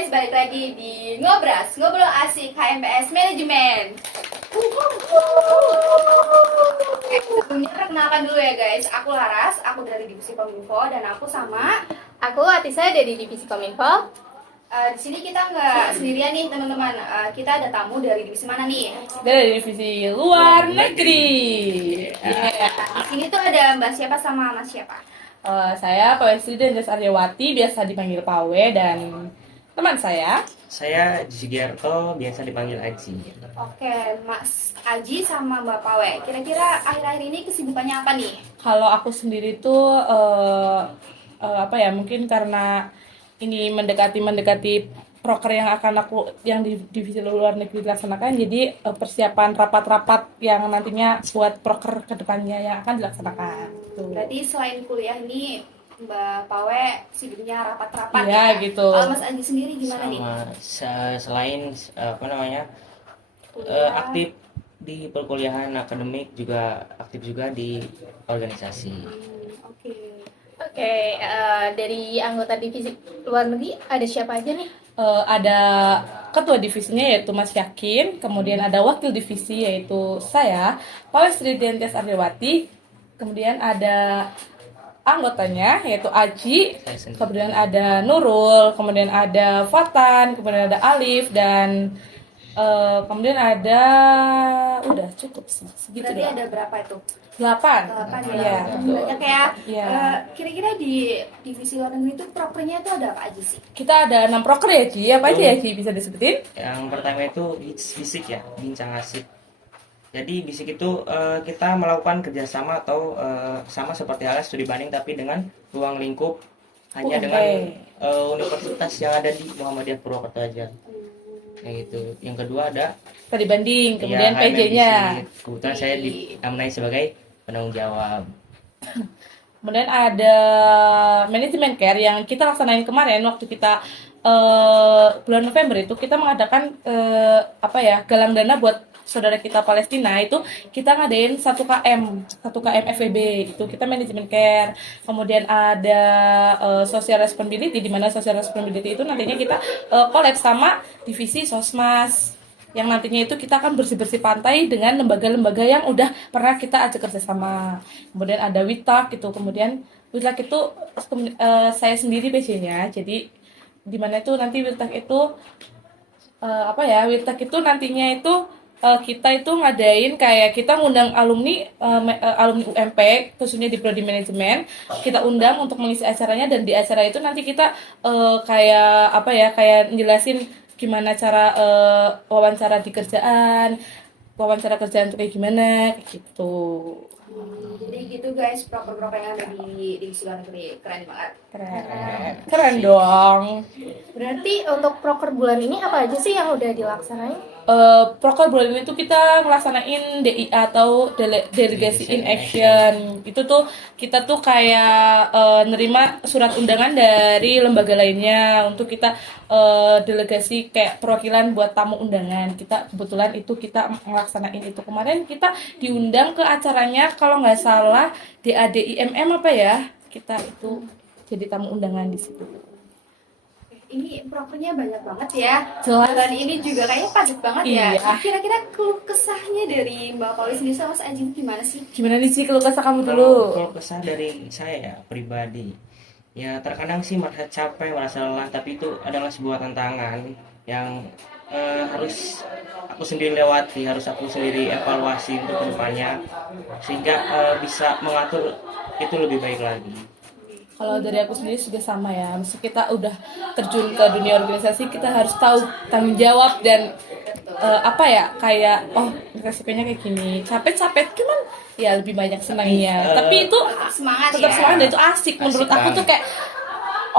guys, balik lagi di Ngobras, Ngobrol Asik HMPS Manajemen. Sebelumnya perkenalkan dulu ya guys, aku Laras, aku dari Divisi Kominfo dan aku sama Aku Atisa dari Divisi Kominfo. di sini kita nggak sendirian nih teman-teman. Kita ada tamu dari divisi mana nih? Dari Divisi Luar Negeri. Di sini tuh ada Mbak siapa sama Mas siapa? Saya Pawestri dan Aryawati, biasa dipanggil Pawe, dan teman Saya Jigiarto, biasa dipanggil Aji. Oke, Mas Aji sama Mbak Pawe. Kira-kira akhir-akhir ini kesibukannya apa nih? Kalau aku sendiri tuh mungkin karena ini mendekati proker yang di divisi luar negeri dilaksanakan, jadi persiapan rapat-rapat yang nantinya buat proker kedepannya yang akan dilaksanakan. Tuh. Berarti selain kuliah ini Mbak Pawe sibuknya rapat-rapat Iya, ya? gitu. Kalau Mas Aji sendiri gimana nih? Selain Kuliah. aktif di perkuliahan akademik, juga aktif juga di organisasi. Oke. Oke, dari anggota divisi luar negeri ada siapa aja nih? Ada ketua divisinya yaitu Mas Yakin, kemudian ada wakil divisi yaitu saya, Pawestri Diantias Aryawati, kemudian ada anggotanya yaitu Aji, Saya sendiri. kemudian ada Nurul, kemudian ada Fatan, kemudian ada Alif, dan kemudian ada udah cukup sih, segitu Berarti doang. ada berapa itu? 8. 8 ya? Iya, betul. Banyak ya? Iya. Kira-kira di divisi luar negeri itu prokernya itu ada apa aja sih? Kita ada 6 proker ya, Ci. Apa aja ya, Ci? Bisa disebutin? Yang pertama itu bisik ya, bincang asik. Jadi bisik itu kita melakukan kerjasama atau sama seperti halnya studi banding, tapi dengan ruang lingkup hanya Oke. dengan universitas yang ada di Muhammadiyah Purwokerto aja. Kayak gitu. Yang kedua ada Tadi banding, kemudian ya, PJ-nya. HMMBC. Kebetulan saya diamanai sebagai penanggung jawab. Kemudian ada manajemen care yang kita laksanain kemarin waktu kita bulan November itu kita mengadakan galang dana buat saudara kita Palestina. Itu kita ngadain 1 KM FEB, itu kita manajemen care. Kemudian ada social responsibility, di mana social responsibility itu nantinya kita collab sama divisi Sosmas, yang nantinya itu kita akan bersih-bersih pantai dengan lembaga-lembaga yang udah pernah kita ajak kerjasama. Kemudian ada WITAK gitu, kemudian WITAK itu saya sendiri PJ-nya, jadi dimana itu nanti WITAK itu WITAK itu nantinya itu kita itu ngadain kayak kita ngundang alumni alumni UMP khususnya di prodi manajemen, kita undang untuk mengisi acaranya, dan di acara itu nanti kita kayak njelasin gimana cara wawancara di kerjaan, wawancara kerjaan tuh kayak gimana, kayak gitu. Jadi gitu guys, proker-proker yang ada di divisi luar negeri. Keren banget. Keren dong. Berarti untuk proker bulan ini apa aja sih yang udah dilaksanain? Proker bulan ini tuh kita ngelaksanain DIA atau Delegasi in Action. Itu tuh kita tuh kayak nerima surat undangan dari lembaga lainnya untuk kita delegasi kayak perwakilan buat tamu undangan. Kita kebetulan itu kita ngelaksanain itu kemarin, kita diundang ke acaranya kalau nggak salah DADIMM kita itu jadi tamu undangan di situ. Ini prokernya banyak banget ya. Jelas. Dan ini juga kayaknya padat banget ya. Iya. Kira-kira keluh kesahnya dari Mbak Pauli sendiri sama Mas Aji gimana sih? Gimana nih sih keluh kesah kamu dulu? Kalau kesah dari saya ya pribadi, ya terkadang sih merasa capek, merasa lelah, tapi itu adalah sebuah tantangan yang harus aku sendiri lewati, harus aku sendiri evaluasi untuk kedepannya, sehingga bisa mengatur itu lebih baik lagi. Kalau dari aku sendiri juga sama ya. Maksud kita udah terjun ke dunia organisasi, kita harus tahu tanggung jawab dan kayak resikonya kayak gini. Capek-capek cuman ya lebih banyak senangnya. Tapi itu Semangat tetap ya. semangat dan itu asik menurut Asik aku tuh banget.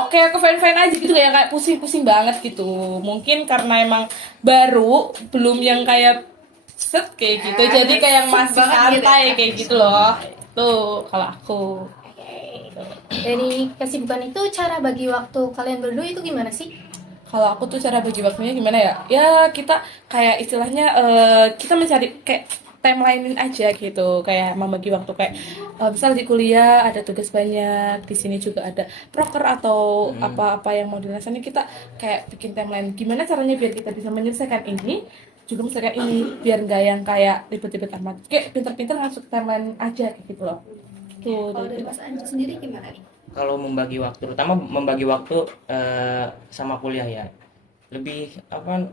kayak aku fine-fine aja gitu, kayak pusing-pusing banget gitu. Mungkin karena emang baru, belum yang kayak set kayak gitu. Jadi kayak masih banget gitu santai ya. kayak gitu loh. Tuh kalau aku. Dari kesibukan itu cara bagi waktu kalian berdua itu gimana sih? Kalau aku tuh cara bagi waktunya gimana ya? Ya kita kayak istilahnya kita mencari kayak timelinein aja gitu, kayak membagi waktu kayak misal di kuliah ada tugas banyak, di sini juga ada proker atau apa-apa yang mau dilaksanain, kita kayak bikin timeline gimana caranya biar kita bisa menyelesaikan ini juga misalkan ini, biar nggak yang kayak ribet-ribet amat, kayak pinter-pinter masuk timeline aja kayak gitu loh. Tuh, Kalau dari Mas Anji sendiri gimana nih? Kalau membagi waktu, terutama membagi waktu sama kuliah ya, lebih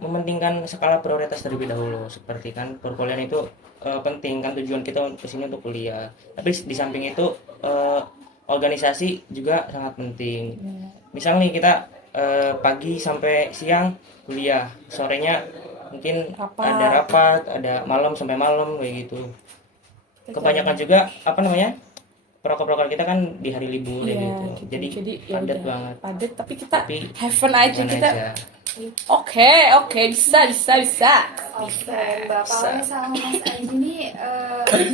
mementingkan skala prioritas terlebih dahulu. Seperti kan perkuliahan itu penting kan, tujuan kita kesini untuk kuliah. Tapi di samping itu organisasi juga sangat penting. Misal nih kita pagi sampai siang kuliah, sorenya mungkin ada rapat, ada malam sampai malam kayak gitu. Kebanyakan juga proker-proker kita kan di hari libur Iya, gitu. jadi ya padat udah, banget. padat, tapi kita Tapi have fun aja fun kita. aja. Oke, bisa. Oke, Mbak Pawe sama Mas Anji ini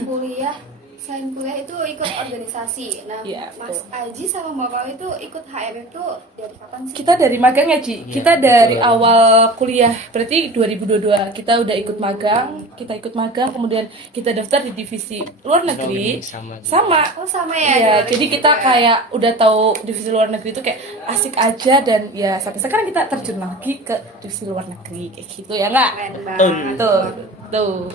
kuliah, selain kuliah itu ikut organisasi. Nah, Iya, Mas Aji sama Mbak Pawe itu ikut HMM itu dari kapan sih? Kita dari magang ya, Ci. Iya, Kita dari betul. awal kuliah, berarti 2022 kita udah ikut magang. Kita ikut magang, kemudian kita daftar di divisi luar negeri. Sama. Oh, sama ya? Iya, dari jadi kita juga. kayak udah tahu divisi luar negeri itu kayak asik aja, dan ya sampai sekarang kita terjun lagi ke divisi luar negeri kayak gitu ya nggak? Keren banget. Tuh.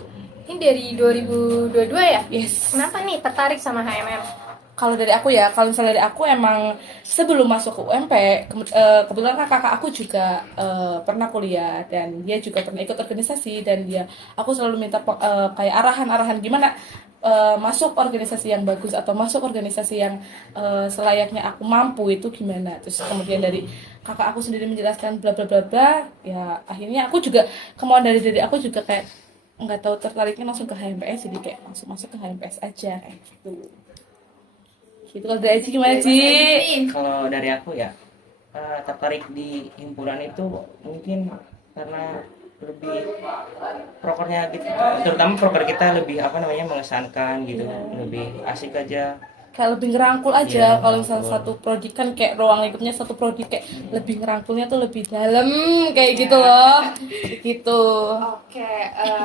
Ini dari 2022 ya? Yes. Kenapa nih tertarik sama HMM? Kalau dari aku ya, kalau misalnya dari aku emang sebelum masuk ke UMP, kebetulan kakak aku juga pernah kuliah dan dia juga pernah ikut organisasi, dan aku selalu minta kayak arahan-arahan gimana masuk organisasi yang bagus atau masuk organisasi yang selayaknya aku mampu itu gimana. Terus kemudian dari kakak aku sendiri menjelaskan bla bla bla bla, ya akhirnya aku juga kemauan dari diri aku juga kayak nggak tahu tertariknya langsung ke HMPS, jadi kayak masuk ke HMPS aja kayak gitu. Gitu. Kalau dari Aji gimana, Ci? Kalau dari aku ya, tertarik di himpunan itu mungkin karena lebih prokernya gitu, terutama proker kita lebih mengesankan gitu, lebih asik aja. Kayak lebih ngerangkul aja. Iya, Kalau misalnya ngerangkul. satu prodi kan kayak ruang lingkupnya satu prodi kayak lebih ngerangkulnya tuh lebih dalam kayak gitu loh. Gitu. Oke,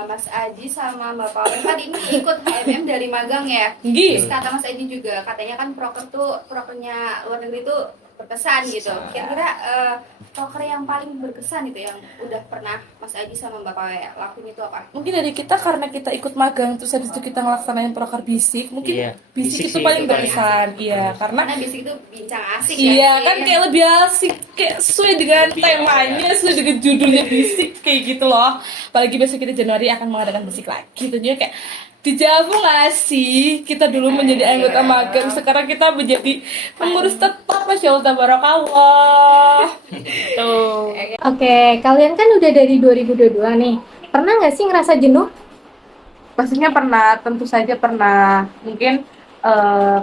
Mas Aji sama Mbak Pawe kan ini ikut HMM dari magang ya. Nggih. Terus kata Mas Aji juga, katanya kan prokernya luar negeri itu berkesan gitu. Kira-kira proker yang paling berkesan itu yang udah pernah Mas Aji sama Mbak Pawe lakuin itu apa? Mungkin dari kita karena kita ikut magang terus habis itu kita ngelaksanain proker bisik, mungkin Iya, bisik bisik itu sih paling itu paling berkesan. Iya, karena Karena basic itu bincang asik iya ya. kan kayak lebih asik, kayak sesuai dengan temanya, sesuai dengan judulnya bisik kayak gitu loh. Apalagi besok kita Januari akan mengadakan bisik lagi, tentunya kayak dijawab nggak sih, kita dulu menjadi anggota magang, sekarang kita menjadi pengurus tetap, Masya Allah tabarakallah. Tuh. Oke, kalian kan udah dari 2022 nih. Pernah nggak sih ngerasa jenuh? Pastinya pernah, tentu saja pernah. Mungkin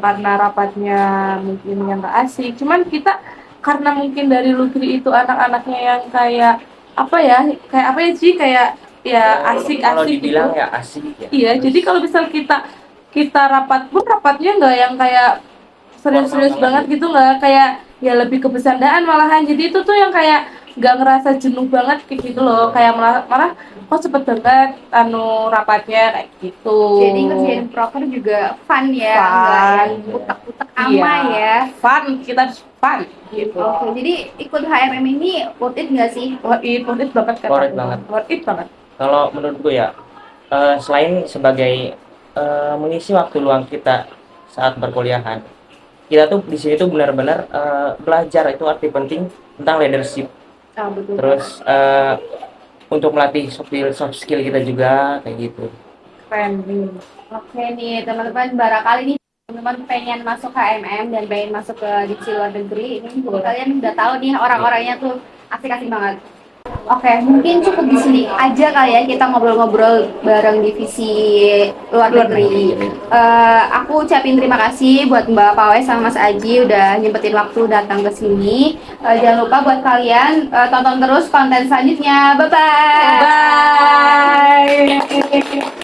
karena rapatnya mungkin yang nggak asik. Cuman kita karena mungkin dari Lugri itu anak-anaknya yang kayak apa ya sih, kayak ya Kalau asik-asik dibilang gitu. ya asik ya. Iya, Terus jadi kalau misal kita rapat pun rapatnya nggak yang kayak serius-serius Formal banget gitu, nggak kayak ya lebih ke bercandaan malahan. Jadi itu tuh yang kayak nggak ngerasa jenuh banget kayak gitu loh, kayak malah kok cepet banget rapatnya kayak gitu. Jadi ngerjain proker juga fun ya, Fun. nggak yang utek-utek ama ya. Fun, kita harus fun gitu. Oke, jadi ikut HMM ini worth it nggak sih? Worth it banget kan? Worth it banget. Worth it banget. Kalau menurut gue ya, selain sebagai mengisi waktu luang kita saat perkuliahan, kita tuh di sini tuh benar-benar belajar, itu arti penting tentang leadership. Betul. Terus untuk melatih soft skill kita juga kayak gitu. Keren. Oke nih teman-teman, barangkali nih teman-teman pengen masuk HMM dan pengen masuk ke divisi luar negeri, ini juga kalian udah tahu nih orang-orangnya tuh asik-asik banget. Oke, mungkin cukup di sini aja kali ya kita ngobrol-ngobrol bareng divisi luar negeri. Aku ucapin terima kasih buat Mbak Pawe sama Mas Aji udah nyempetin waktu datang ke sini. Jangan lupa buat kalian tonton terus konten selanjutnya. Bye-bye. Bye.